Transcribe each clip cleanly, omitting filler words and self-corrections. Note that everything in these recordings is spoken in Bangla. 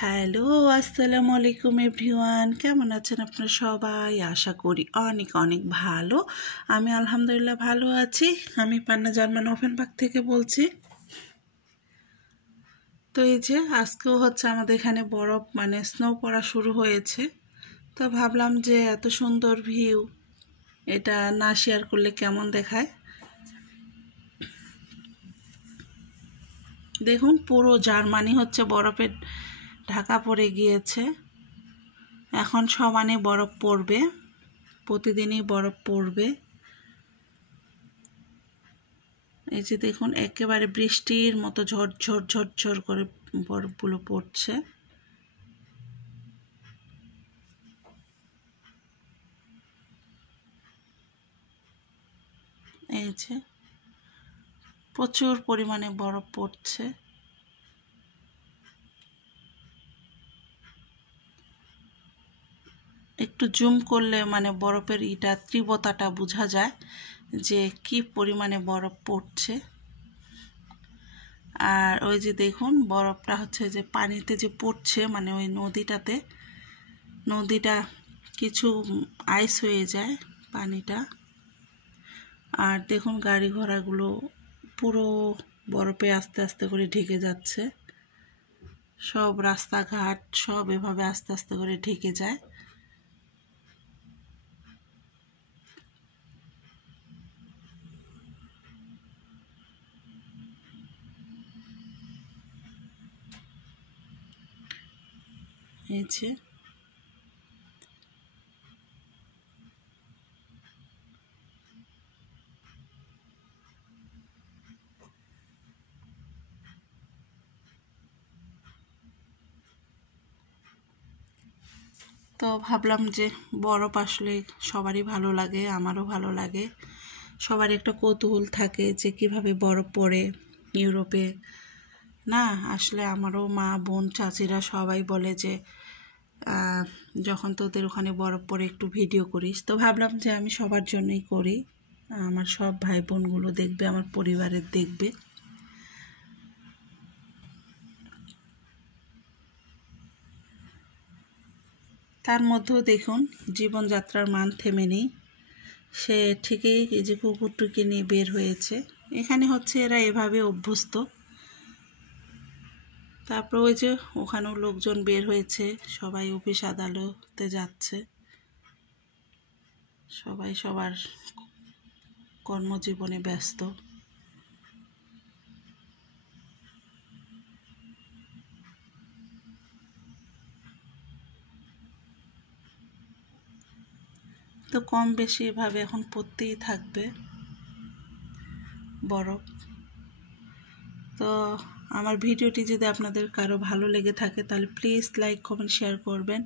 হ্যালো, আসসালামু আলাইকুম এভরিওয়ান। কেমন আছেন আপনারা সবাই? আশা করি অনেক অনেক ভালো। আমি আলহামদুলিল্লাহ ভালো আছি। আমি পান্না জার্মান ওভেনবাগ থেকে বলছি। তো এই যে আজকেও হচ্ছে আমাদের এখানে বরফ স্নো পড়া শুরু হয়েছে। তো ভাবলাম যে এত সুন্দর ভিউ এটা না শেয়ার করলে কেমন দেখায়। দেখুন পুরো জার্মানি হচ্ছে বরফে ঢাকা পড়ে গিয়েছে। এখন সমানে বরফ পড়বে, প্রতিদিনই বরফ পড়বে। এই যে দেখুন একেবারে বৃষ্টির মতো ঝরঝর ঝরঝর করে বরফগুলো পড়ছে। এই যে প্রচুর পরিমাণে বরফ পড়ছে। একটু জুম করলে বরফের তীব্রতাটা বোঝা যায় যে কি পরিমাণে বরফ পড়ছে। আর ওই যে দেখুন বরফটা হচ্ছে যে পানিতে যে পড়ছে, ওই নদীটা কিছু আইস হয়ে যায় পানিটা। আর দেখুন গাড়ি ঘোড়াগুলো পুরো বরফে আস্তে আস্তে করে ঢেকে যাচ্ছে। সব রাস্তাঘাট সব এভাবে আস্তে আস্তে করে ঢেকে যায়। এই যে তো ভাবলাম যে বরফ আসলে সবারই ভালো লাগে, আমারও ভালো লাগে। সবার একটা কৌতূহল থাকে যে কিভাবে বরফ পড়ে ইউরোপে। না আসলে আমারও মা বোন চাচিরা সবাই বলে যে যখন তোদের ওখানে বরফ পড়ে একটু ভিডিও করিস। তো ভাবলাম যে আমি সবার জন্যই করি, আমার সব ভাই বোনগুলো দেখবে, আমার পরিবারের দেখবে। তার মধ্যেও দেখুন জীবনযাত্রার মান থেমে নেই। সে ঠিকই এই যে কুকুরটুকে নিয়ে বের হয়েছে। এখানে হচ্ছে এরা এভাবে অভ্যস্ত। তারপর ওই যে ওখানেও লোকজন বের হয়েছে, সবাই অফিস আদালতে যাচ্ছে, সবাই সবার কর্মজীবনে ব্যস্ত। তো কম বেশি এভাবে এখন পড়তেই থাকবে বরফ। তো আমার ভিডিওটি যদি আপনাদের কারো ভালো লেগে থাকে তাহলে প্লিজ লাইক কমেন্ট শেয়ার করবেন,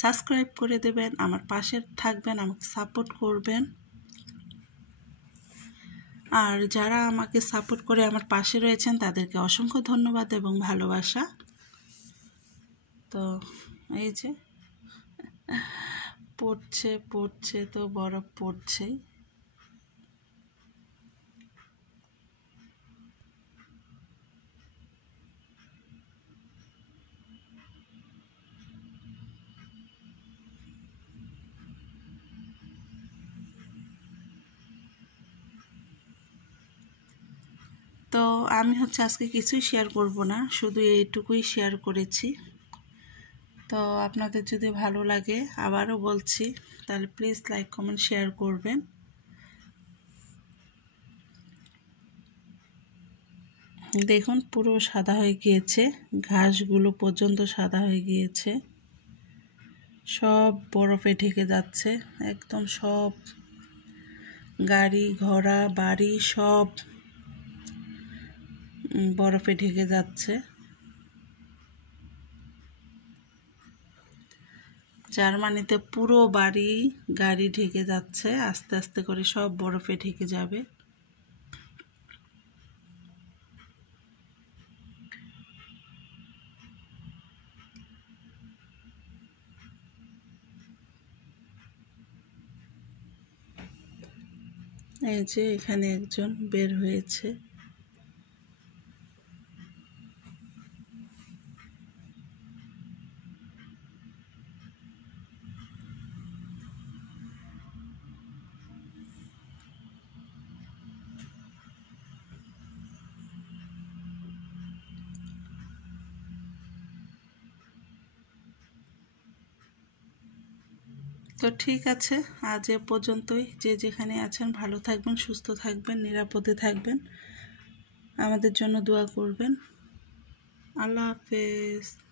সাবস্ক্রাইব করে দেবেন, আমার পাশে থাকবেন, আমাকে সাপোর্ট করবেন। আর যারা আমাকে সাপোর্ট করে আমার পাশে রয়েছেন তাদেরকে অসংখ্য ধন্যবাদ এবং ভালোবাসা। তো এই যে পড়ছে তো বরফ পড়ছেই। তো আমি হচ্ছে আজকে কিছুই শেয়ার করব না, শুধু এইটুকুই শেয়ার করেছি। তো আপনাদের যদি ভালো লাগে আবারও বলছি তাহলে প্লিজ লাইক কমেন্ট শেয়ার করবেন। দেখুন পুরো সাদা হয়ে গিয়েছে, ঘাসগুলো পর্যন্ত সাদা হয়ে গিয়েছে, সব বরফে ঢেকে যাচ্ছে একদম। সব গাড়ি ঘোড়া বাড়ি সব বরফে ঢেকে যাচ্ছে। জার্মানিতে পুরো বাড়ি গাড়ি ঢেকে যাচ্ছে, আস্তে আস্তে করে সব বরফে ঢেকে যাবে। এই যে এখানে একজন বের হয়েছে। তো ঠিক আছে, আজ এ পর্যন্তই। যে যেখানে আছেন ভালো থাকবেন, সুস্থ থাকবেন, নিরাপদে থাকবেন, আমাদের জন্য দোয়া করবেন। আল্লাহ হাফেজ।